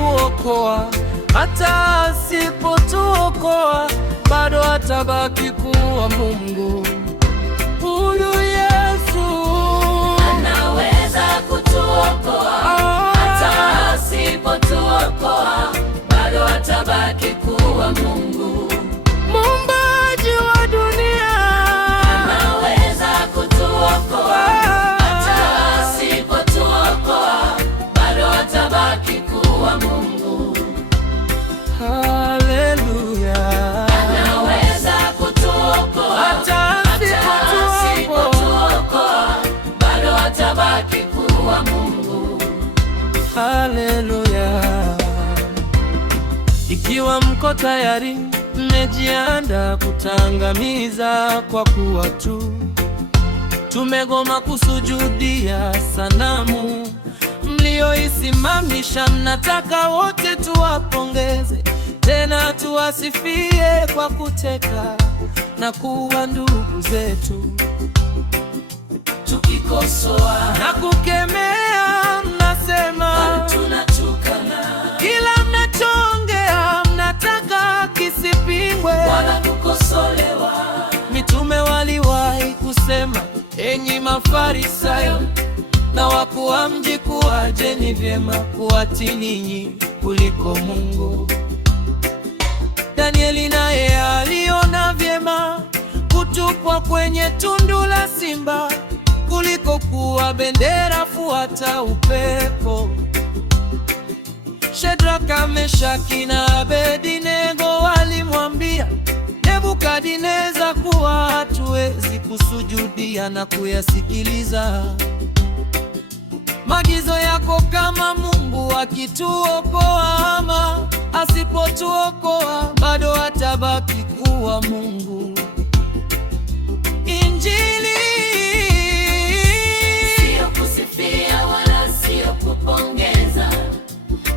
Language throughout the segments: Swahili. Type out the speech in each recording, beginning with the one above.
ametuokoa, hata asipotuokoa bado atabaki kuwa Mungu. Huyu Yesu anaweza kutuokoa, hata asipotuokoa bado atabaki kuwa Mungu. Muumbaji wa dunia anaweza kutuokoa, hata asipotuokoa bado atabaki kuwa Mungu. Haleluya. Anaweza kutuokoa, hata asipotuokoa bado atabaki kuwa Mungu. Haleluya. Ikiwa mko tayari, mmejiandaa kutangamiza, kwa kuwa tumegoma kusujudia sanamu mlioisimamisha, mnataka wote tuwapongeze, tena tuwasifie kwa kuteka na kuwa ndugu zetu. Tukikosoa na kukemea, mnasema tunatukana. kila mnachoongea mnataka kisipingwe wala kukosolewa. Mitume waliwahi kusema, enyi Mafarisayo na wakuu wa mji, kuwaje ni vyema kuwatii ninyi kuliko Mungu. Danieli naye aliona vyema kutupwa kwenye tundu la simba kuliko kuwa bendera fuata upepo. Shadraka, Meshaki na Abednego walimwambia Nebukadneza kuwa hatuwezi kusujudia na kuyasikiliza maagizo yako kama Mungu akituokoa ama asipotuokoa bado atabaki kuwa Mungu. Injili sio kusifia wala sio kupongeza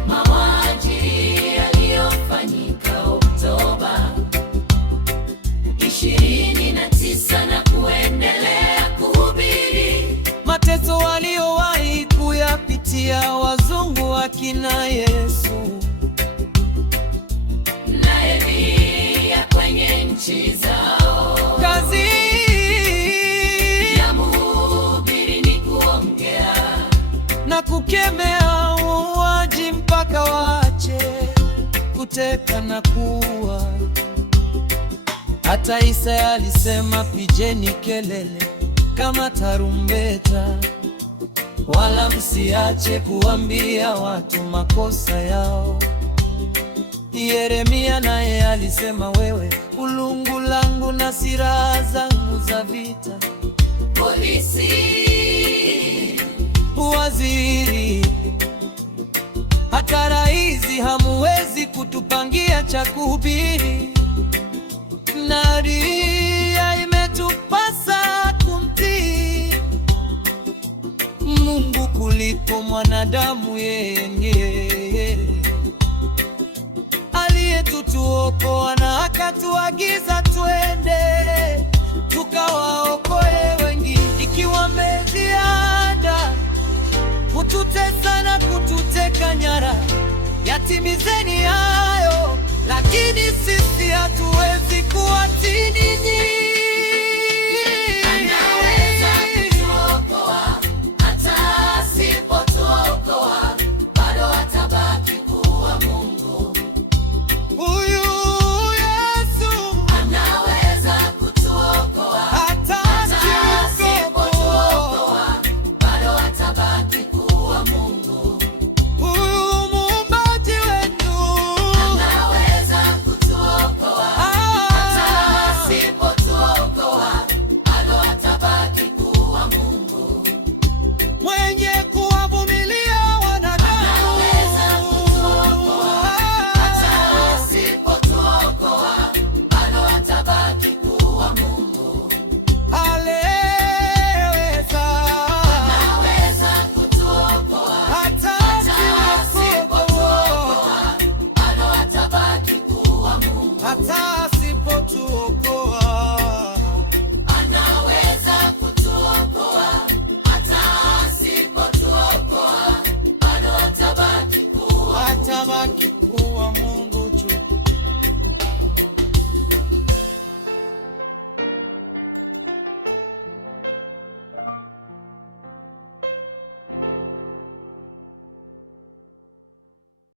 mauaji yaliyofanyika Oktoba 29 na kuendelea kuhubiri mateso waliowahi kuyapitia wazungu akina Yesu na Elia kwenye nchi zao. Kazi ya mhubiri ni kuongea na kukemea uuaji mpaka waache kuteka na kuua. Hata Isaya alisema, pigeni kelele kama tarumbeta, wala msiache kuambia watu makosa yao. Yeremia naye alisema, wewe ulungu langu na silaha zangu za vita. polisi, Waziri, hata rais hamuwezi kutupangia cha kuhubiri. Naria imetupasa kumtii Mungu kuliko mwanadamu, yeye aliyetuokoa na akatuagiza twende tukawaokoe wengine. Ikiwa mmejiandaa kututesa na kututeka nyara, yatimizeni hayo, lakini sisi hatuwezi kuwatii ninyi. anaweza kutuokoa, hata asipotuokoa bado atabaki kuwa Mungu. Huyu Yesu Anaweza kutuokoa, hata asipotuokoa bado atabaki kuwa Mungu. huyu muumbaji wetu Anaweza kutuokoa, hata asipotuokoa atabaki kuwa Mungu.